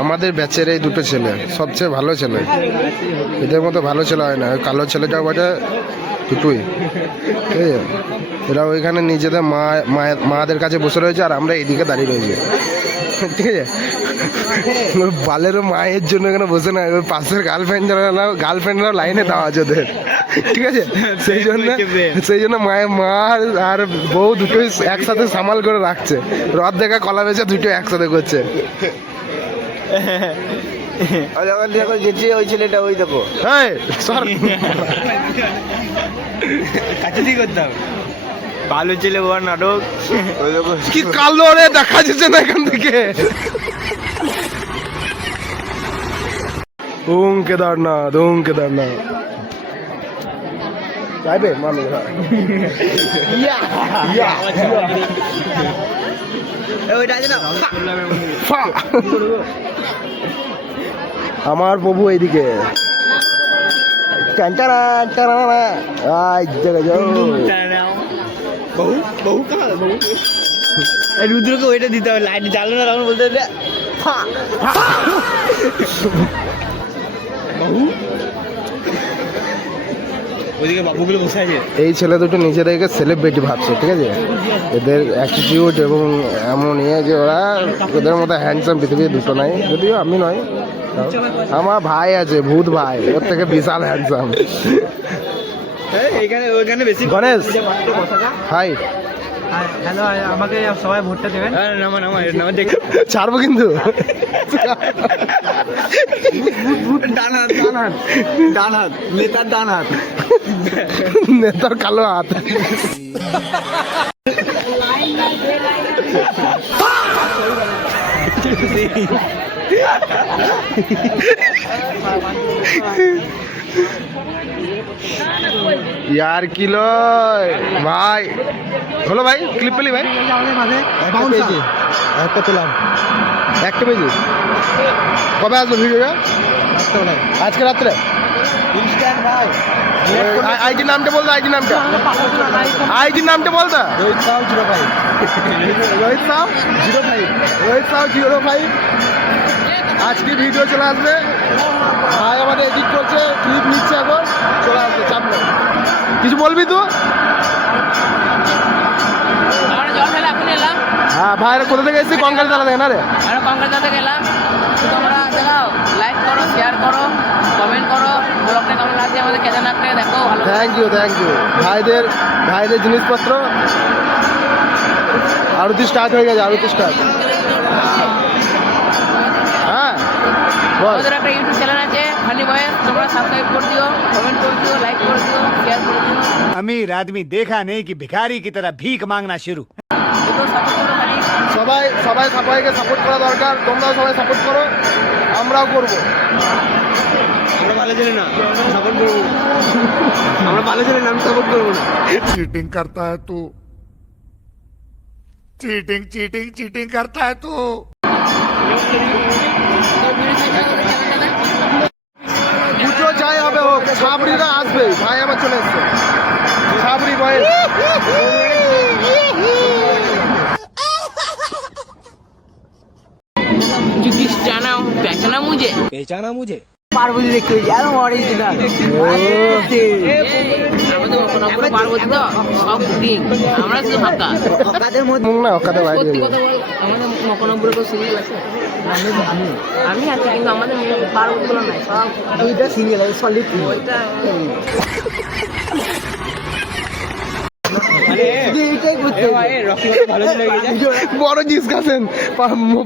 আমাদের ব্যাচের এই দুটো ছেলে সবচেয়ে ভালো ছেলে, এদের মতো ভালো ছেলে হয় না। ওই কালো ছেলেটাও বটে, দুটোই। ঠিক আছে, এরা ওইখানে নিজেদের মাদের কাছে বসে রয়েছে আর আমরা এইদিকে দাঁড়িয়ে রয়েছি। ঠিক আছে, ওই বালেরও মায়ের জন্য এখানে বসে না, ওই পাশের গার্লফ্রেন্ডরাও লাইনে দেওয়া আছে ওদের। ঠিক আছে, সেই জন্য মা আর বউ দুটোই একসাথে সামাল করে রাখছে। রথ দেখা কলা বেচা দুটো একসাথে করছে। ওই ছেলেটা ওই দেখো, করতাম ভালো ছেলে ওর নাটক কি কালো রে, দেখা যাচ্ছে না এখান থেকে। ওম কেদারনাথ, ওম কেদারনাথ যাইবে মানুষ। আমার প্রভু এইদিকে রুদ্রকে ওইটা দিতে হবে, লাইট জ্বালো না তখন বলতে হবে ওইদিকে বাবুগুলো বসে আছে। এই ছেলে দুটো নিজেদেরকে সেলিব্রিটি ভাবছে। ঠিক আছে, এদের অ্যাটিটিউড এবং এমন ইয়ে যে ওরা ওদের মতো হ্যান্ডসাম পৃথিবীর দুটো নাই, যদিও আমি নয়। আমার ভাই আছে ভূত ভাই, ওর থেকে বিশাল হ্যান্ডসাম। গণেশ হাই, হ্যালো, আমাকে সবাই ভোটটা দেবেন। ছাড়বো কিন্তু। নেতার কালো হাত। यार किलो भाई হলো ভাই, ক্লিপ পেলি ভাই? একটা পেলাম, একটা পেয়েছি। কবে আসলো ভিডিওটা? আজকে রাত্রে। আইডি নামটা বলতো, আইডি নামটা, আইডি নামটা বলতো। রোহিত সাউ 05, রোহিত সাউ 05, রোহিত সাউ 05। আজকে ভিডিও চলে আসবে ভাই, আমাদের এডিট করছে, ক্লিপ নিচ্ছে, এখন চলে আসবে, চাপ নেই। কিছু বলবি তুই? হ্যাঁ ভাই, কোথা থেকে এসেছি? কঙ্কালীতলা থেকে না রে? কঙ্কালীতলা থেকে এলাম। তোমরা দেখাও, লাইক করো, শেয়ার করো, কমেন্ট করো, ব্লগটা কেমন লাগছে আমাদের কেদারনাথকে দেখো। ভালো, থ্যাংক ইউ, থ্যাংক ইউ। ভাইদের জিনিসপত্র আরতি স্টার্ট হয়ে গেছে, আরতি স্টার্ট। হ্যাঁ, আমাদের একটা ইউটিউব চ্যানেল আছে ফানি বয়েস, তোমরা সাবস্ক্রাইব করে দিও, কমেন্ট করে দিও, লাইক করে দিও, শেয়ার করে দিও। अमीर आदमी देखा नहीं कि भिखारी की तरह भीख मांगना शुरू। সবাইকে সাপোর্ট করা দরকার। তোমরাও সবাই সাপোর্ট করো, আমরাও করবো। আমরা ভালো ছেলে না, সাপোর্ট করবো। আমরা ভালো ছেলে না, আমি সাপোর্ট করবো না। चीटिंग करता है तू, चीटिंग चीटिंग चीटिंग करता है तू। দুটো যাই হবে হোক, ছাবড়িরা আসবে। ভাই আমার চলে এসছে, ছাবড়ি বয়েস। पहचाना मुझे पार्वती देखते यार অরিজিনাল আমাদের পার্বতী তো সব বুকিং, আমরা শুধু ফাঁকা অকাদের মধ্যে না, অকাদের বাইরে। সত্যি কথা বল, আমাদের মকনপুরে তো সিরিয়াল আছে। আমি আছি, কিন্তু আমাদের পার্বতী গুলো নাই, সব দুইটা সিরিয়াল আছে সলিড। ওইটা বড় ডিসকাশন,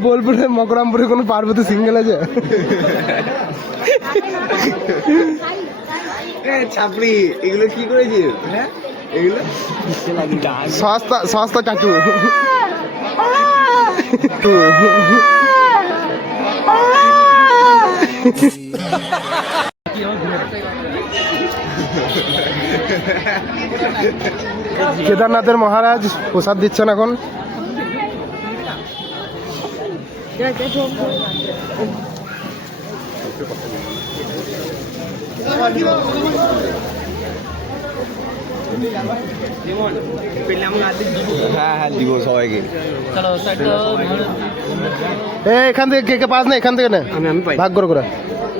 বোলপুরে মকরামপুরে কোনো পার্বতী সিঙ্গেল আছে? ছাপড়ি এগুলো কি করেছিস? হ্যাঁ, এগুলো সস্তা টাটু। কেদারনাথের মহারাজ প্রসাদ দিচ্ছেন এখন। হ্যাঁ হ্যাঁ দিব সবাইকে। চলো তো এখান থেকে কে কে পাস না, এখান থেকে নে, আমি পাই। ভাগ করে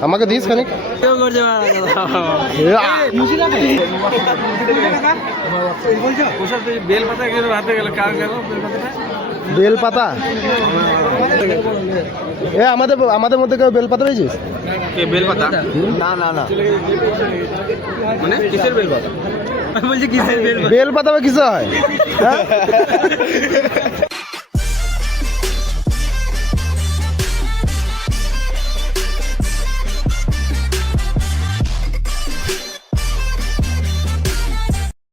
আমাকে দিস খানিক। বেল পাতা গেল হাতে গেল, কার গেল বেল পাতাটা? বেল পাতা, আমাদের আমাদের মধ্যে কেউ বেল পাতা পেয়েছিস? কে বেল পাতা? না না না, মানে কিসের বেল পাতা? আমি বলছি কিসের বেল পাতা? বেল পাতা বা কিছু হয়? হ্যাঁ?